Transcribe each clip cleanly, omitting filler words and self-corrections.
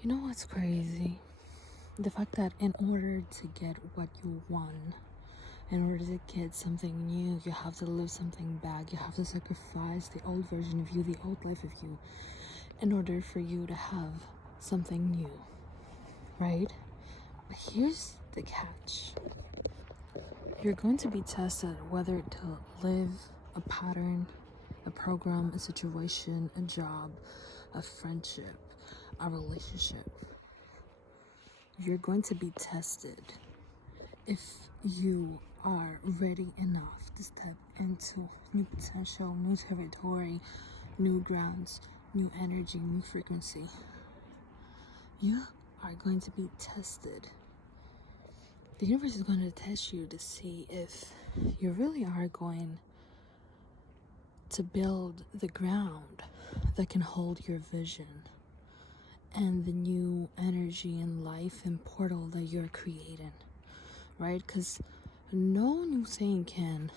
You know what's crazy? The fact that in order to get what you want, in order to get something new, you have to live something back. You have to sacrifice the old version of you, the old life of you, in order for you to have something new, right? But here's the catch. You're going to be tested whether to live a pattern, a program, a situation, a job, a friendship, a relationship. You're going to be tested if you are ready enough to step into new potential, new territory, new grounds, new energy, new frequency. You are going to be tested. The universe is going to test you to see if you really are going to build the ground that can hold your vision and the new energy and life and portal that you're creating, right? Because no new thing can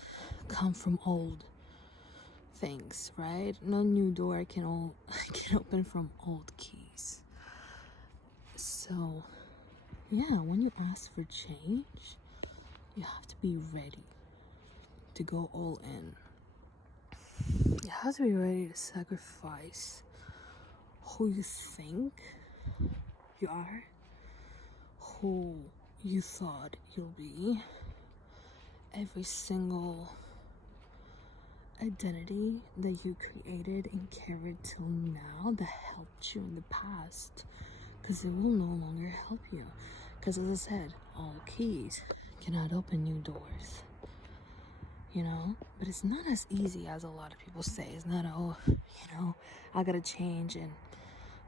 come from old things, right? No new door can open from old keys. So yeah, when you ask for change, you have to be ready to go all in. You have to be ready to sacrifice who you think you are, who you thought you'll be, every single identity that you created and carried till now that helped you in the past, because it will no longer help you. Because as I said, all keys cannot open new doors, you know? But it's not as easy as a lot of people say. It's not, oh, I gotta change and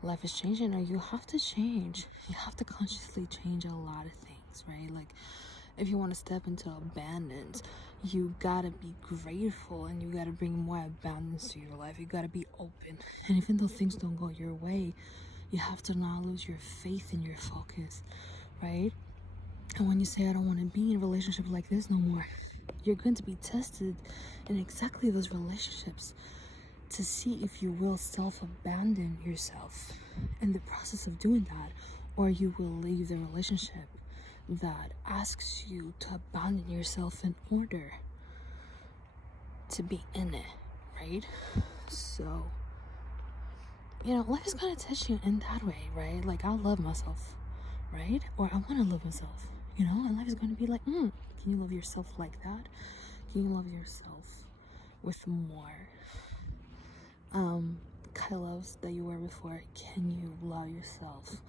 life is changing. No, you have to change. You have to consciously change a lot of things, right? Like, if you want to step into abundance, you gotta be grateful and you gotta bring more abundance to your life. You gotta be open. And even though things don't go your way, you have to not lose your faith and your focus, right? And when you say, I don't want to be in a relationship like this no more, you're going to be tested in exactly those relationships to see if you will self-abandon yourself in the process of doing that, or you will leave the relationship that asks you to abandon yourself in order to be in it, right? So, life is gonna test you in that way, right? Like, I love myself, right? Or I want to love myself, and life is gonna be like, can you love yourself like that? Can you love yourself with more kilos that you were before? Can you love yourself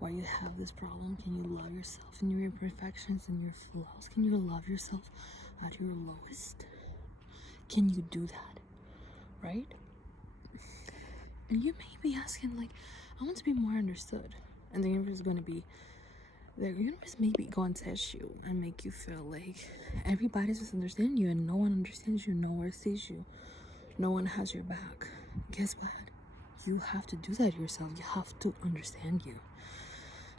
while you have this problem? Can you love yourself and your imperfections and your flaws? Can you love yourself at your lowest? Can you do that, right? And you may be asking, like, I want to be more understood. And the universe may be going to test you and make you feel like everybody's misunderstanding you and no one understands you, no one sees you, no one has your back. Guess what? You have to do that yourself. You have to understand you.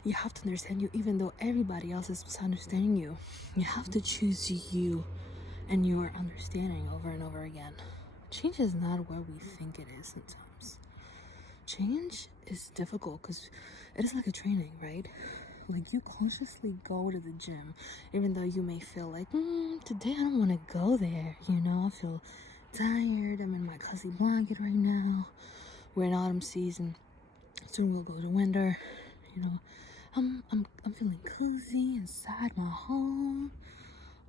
You have to understand you even though everybody else is misunderstanding you. You have to choose you and your understanding over and over again. Change is not what we think it is sometimes. Change is difficult because it is like a training, right? Like, you consciously go to the gym even though you may feel like, today I don't want to go there, I feel tired, I'm in my cozy blanket right now, we're in autumn season, soon we'll go to winter, I'm feeling cozy inside my home,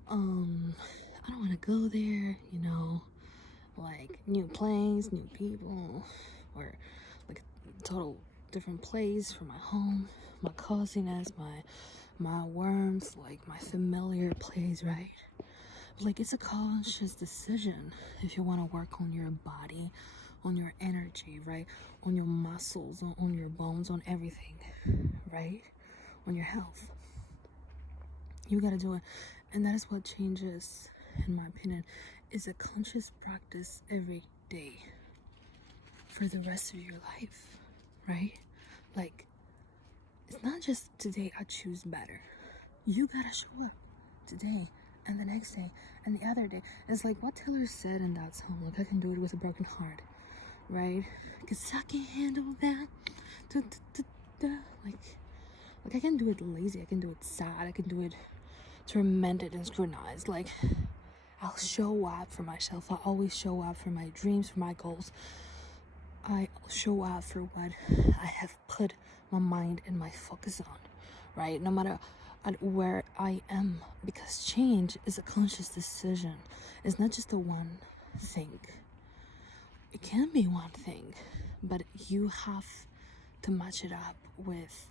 I don't want to go there, like new place, new people, or like a total different place from my home, my coziness, my warmth, like my familiar place, right? Like, it's a conscious decision if you want to work on your body, on your energy, right? On your muscles, on your bones, on everything, right? On your health. You gotta do it. And that is what changes, in my opinion, is a conscious practice every day for the rest of your life, right? Like, it's not just today I choose better. You gotta show up today and the next day and the other day. It's like what Taylor said in that song, like, I can do it with a broken heart, right? Because I can handle that. Like, Like, I can do it lazy, I can do it sad, I can do it tormented and scrutinized. Like, I'll show up for myself. I always show up for my dreams, for my goals. I show up for what I have put my mind and my focus on, right? No matter where I am, because change is a conscious decision. It's not just a one thing. It can be one thing, but you have to match it up with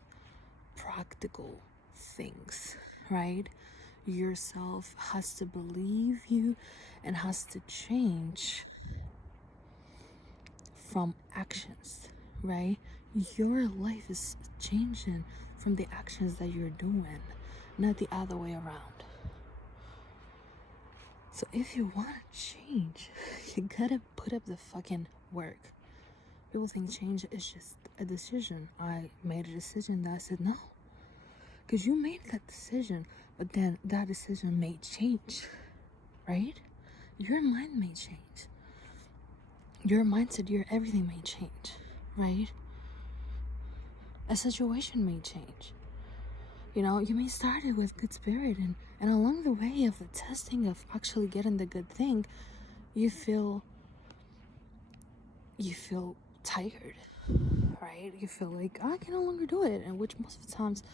practical things, right? Yourself has to believe you and has to change from actions, right? Your life is changing from the actions that you're doing, not the other way around. So if you want to change, you gotta put up the fucking work. People think change is just a decision. I made a decision that I said no, because you made that decision, but then that decision may change, right? Your mind may change. Your mindset, your everything may change, right? A situation may change. You know, you may start it with good spirit, and along the way of the testing of actually getting the good thing, you feel tired, right? You feel like, I can no longer do it, and which most of the times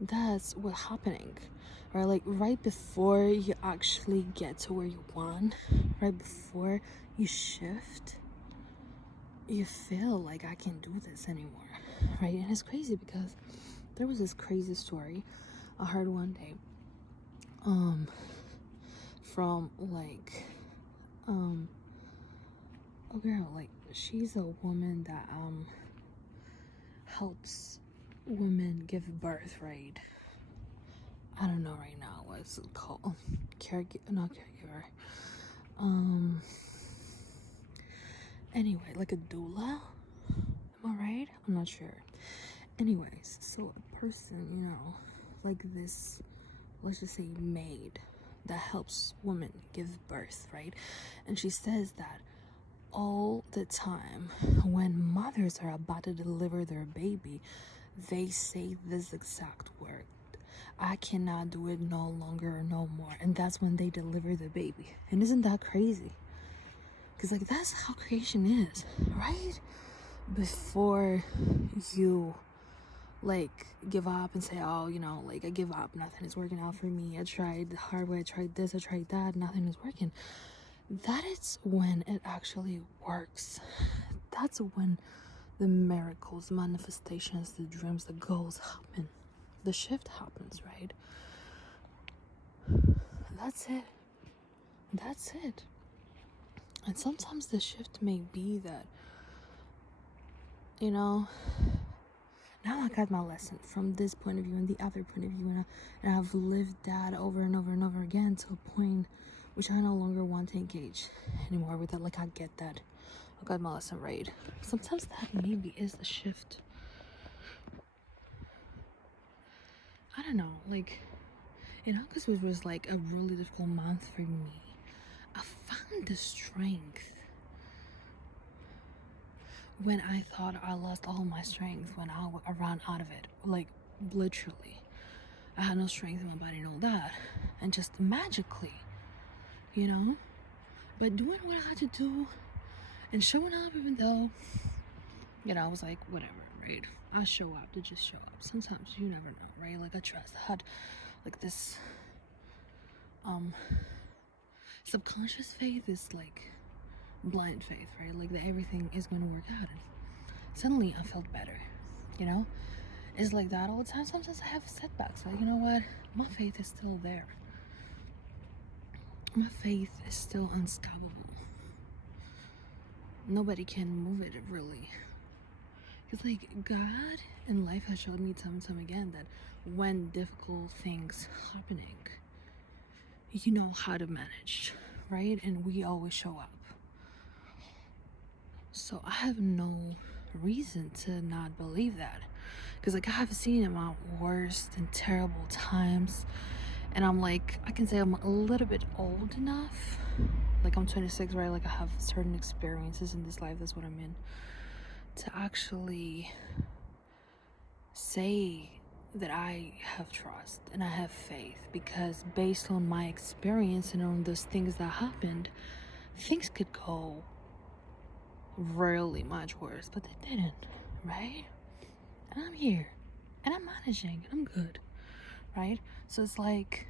that's what's happening, or like right before you actually get to where you want, right before you shift, you feel like, I can't do this anymore, right? And it's crazy because there was this crazy story I heard one day from like a girl, like she's a woman that helps women give birth, right? I don't know right now what's it called. Not caregiver. Anyway, like a doula. Am I right? I'm not sure. Anyways, so a person, you know, like this, let's just say maid that helps women give birth, right? And she says that all the time when mothers are about to deliver their baby, they say this exact word: I cannot do it no longer or no more. And that's when they deliver the baby. And isn't that crazy? Because like, that's how creation is, right? Before you like give up and say, oh, you know, like I give up, nothing is working out for me, I tried the hard way, I tried this, I tried that, nothing is working. That is when it actually works. That's when the miracles, manifestations, the dreams, the goals happen. The shift happens, right? That's it. That's it. And sometimes the shift may be that, you know, now I got my lesson from this point of view and the other point of view, and I've lived that over and over and over again to a point which I no longer want to engage anymore with it. Like, I get that. I got my lesson right. Sometimes that maybe is the shift. I don't know, like, in August, which was like a really difficult month for me, I found the strength when I thought I lost all my strength, when I ran out of it. Like, literally, I had no strength in my body and all that, and just magically, you know, but doing what I had to do and showing up, even though, you know, I was like, whatever, right? I show up to just show up. Sometimes you never know, right? Like, I trust. I had like this subconscious faith is like blind faith, right? Like, that everything is going to work out, and suddenly I felt better, you know. It's like that all the time. Sometimes I have setbacks, like, you know what, my faith is still there. My faith is still unstoppable. Nobody can move it, really. Because like, God and life has showed me time and time again that when difficult things happening, you know how to manage, right? And we always show up. So I have no reason to not believe that, because like, I have seen it in my worst and terrible times, and I'm like, I can say I'm a little bit old enough, like I'm 26, right? Like, I have certain experiences in this life, that's what I'm in, to actually say that I have trust and I have faith, because based on my experience and on those things that happened, things could go really much worse, but they didn't, right? And I'm here and I'm managing and I'm good, right? So it's like,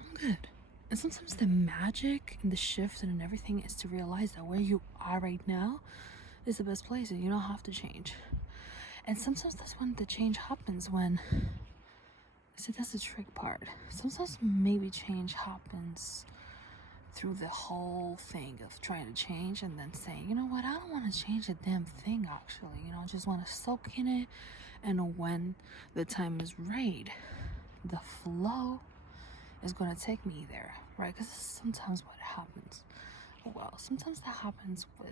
I'm good. And sometimes the magic and the shift and everything is to realize that where you are right now is the best place and you don't have to change. And sometimes that's when the change happens, when, see, that's the trick part. Sometimes maybe change happens through the whole thing of trying to change and then saying, you know what, I don't want to change a damn thing actually, you know, just want to soak in it. And when the time is right, the flow is going to take me there, right? Because this is sometimes what happens. Well, sometimes that happens with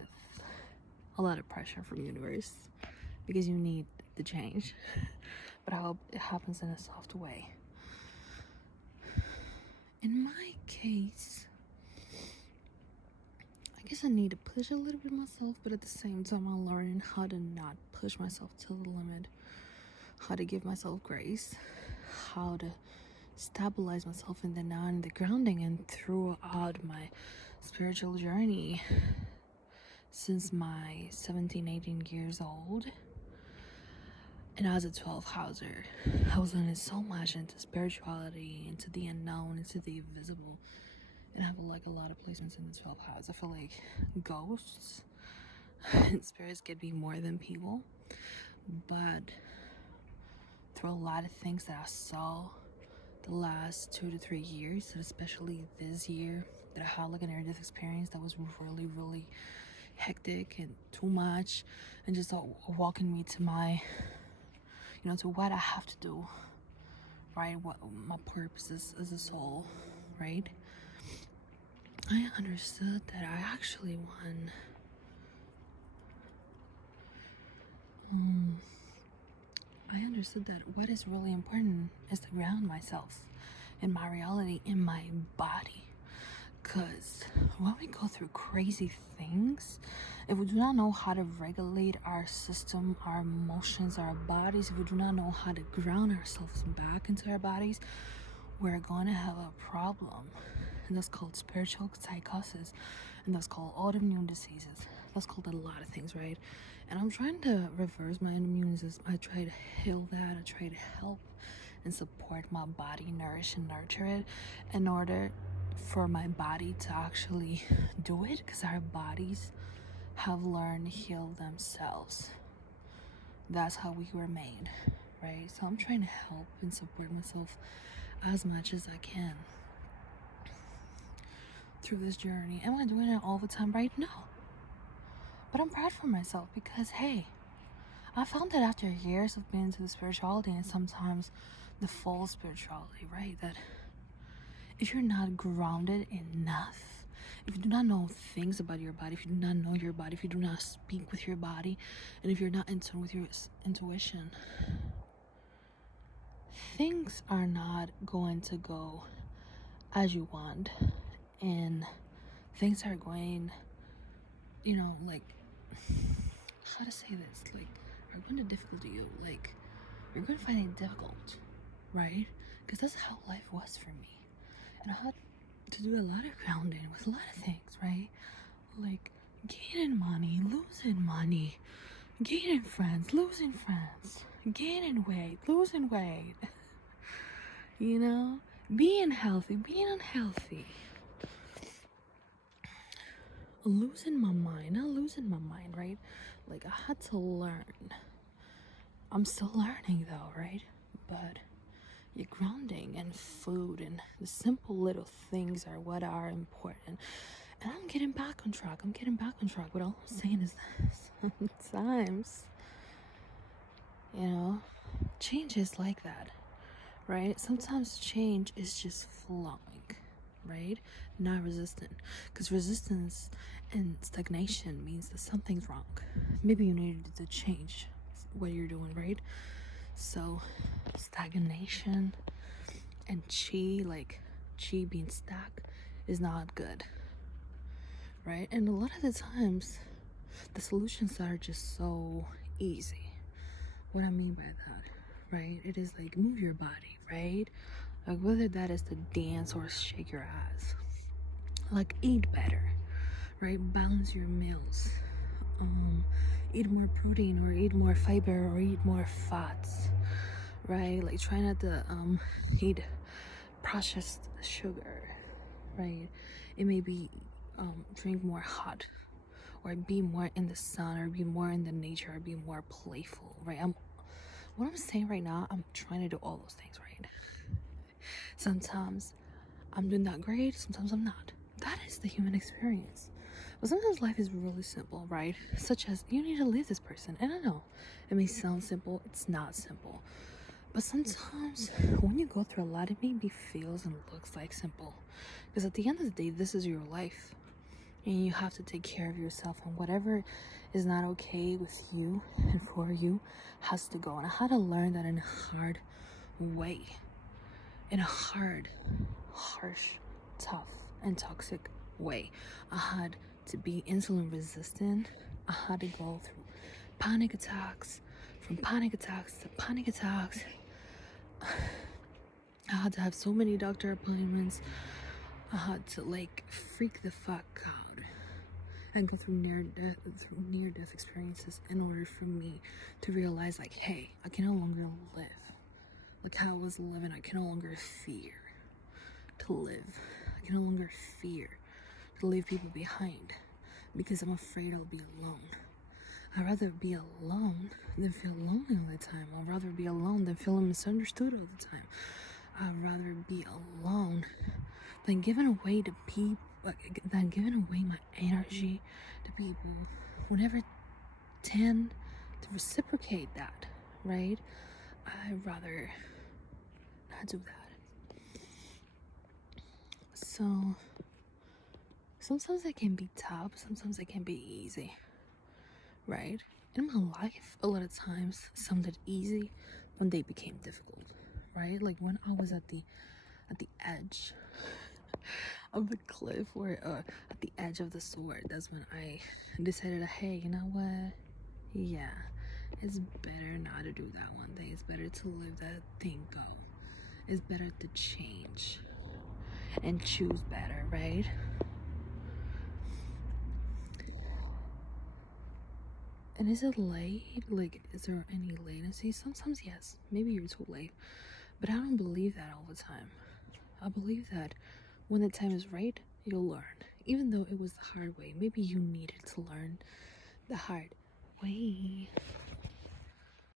a lot of pressure from the universe because you need the change. But I hope it happens in a soft way. In my case, I guess I need to push a little bit myself, but at the same time I'm learning how to not push myself to the limit, how to give myself grace, how to stabilize myself in the now and the grounding. And throughout my spiritual journey since my 17-18 years old, and as a 12 houser, I was learning so much into spirituality, into the unknown, into the invisible. And I have like a lot of placements in the 12th house. I feel like ghosts and spirits get me more than people. But through a lot of things that I saw the last 2 to 3 years, and especially this year, that I had like an near-death experience that was really, really hectic and too much, and just walking me to my, you know, to what I have to do, right? What my purpose is as a soul, right? I understood that I actually won. I understood that what is really important is to ground myself in my reality, in my body. Because when we go through crazy things, if we do not know how to regulate our system, our emotions, our bodies, if we do not know how to ground ourselves back into our bodies, we're going to have a problem. And that's called spiritual psychosis, and that's called autoimmune diseases. That's called a lot of things, right? And I'm trying to reverse my immune system. I try to heal that. I try to help and support my body, nourish and nurture it, in order for my body to actually do it, because our bodies have learned to heal themselves. That's how we were made, right? So I'm trying to help and support myself as much as I can through this journey. Am I doing it all the time? Right? No. But I'm proud for myself because, hey, I found that after years of being into the spirituality, and sometimes the false spirituality, right, that if you're not grounded enough, if you do not know things about your body, if you do not know your body, if you do not speak with your body, and if you're not in tune with your intuition, things are not going to go as you want. And things are going, you know, like, how to say this, like, are going to difficult to you, like, you're going to find it difficult, right? Because that's how life was for me. And I had to do a lot of grounding with a lot of things, right? Like gaining money, losing money, gaining friends, losing friends, gaining weight, losing weight, you know, being healthy, being unhealthy, losing my mind, not losing my mind, right? Like, I had to learn. I'm still learning though, right? But your grounding and food and the simple little things are what are important. And I'm getting back on track. But all I'm saying is that sometimes, you know, change is like that, right? Sometimes change is just flowing, right? Not resistant. Because resistance and stagnation means that something's wrong. Maybe you needed to change what you're doing, right? So stagnation and chi, like chi being stuck, is not good, right? And a lot of the times the solutions are just so easy, What I mean by that, right? It is like move your body, right? Like whether that is to dance or shake your ass. Like eat better, right? Balance your meals. Eat more protein or eat more fiber or eat more fats, right? Like try not to eat processed sugar, right? It may be drink more hot or be more in the sun or be more in the nature or be more playful, right? What I'm saying right now, I'm trying to do all those things, right? Sometimes I'm doing that great, sometimes I'm not. That is the human experience. But sometimes life is really simple, right? Such as you need to leave this person. And I know it may sound simple, it's not simple. But sometimes when you go through a lot, it maybe feels and looks like simple. Because at the end of the day, this is your life. And you have to take care of yourself. And whatever is not okay with you and for you has to go. And I had to learn that in a hard way. In a hard, harsh, tough, and toxic way. I had to be insulin resistant. I had to go through panic attacks, from panic attacks to panic attacks. I had to have so many doctor appointments. I had to like freak the fuck out and go through near death experiences in order for me to realize like, hey, I can no longer live like how I was living. I can no longer fear to live. I can no longer fear to leave people behind because I'm afraid I'll be alone. I'd rather be alone than feel lonely all the time. I'd rather be alone than feel misunderstood all the time. I'd rather be alone than giving away to people, than giving away my energy to people who never tend to reciprocate that, right? I'd rather not do that. So sometimes it can be tough, sometimes it can be easy, right? In my life, a lot of times, some did easy, when they became difficult, right? Like when I was at the edge of the cliff, or at the edge of the sword, that's when I decided, hey, you know what? Yeah, it's better not to do that one thing. It's better to let that thing go. It's better to change and choose better, right? And is it late? Like, is there any latency? Sometimes yes, maybe you're too late. But I don't believe that all the time. I believe that when the time is right, you'll learn. Even though it was the hard way, maybe you needed to learn the hard way.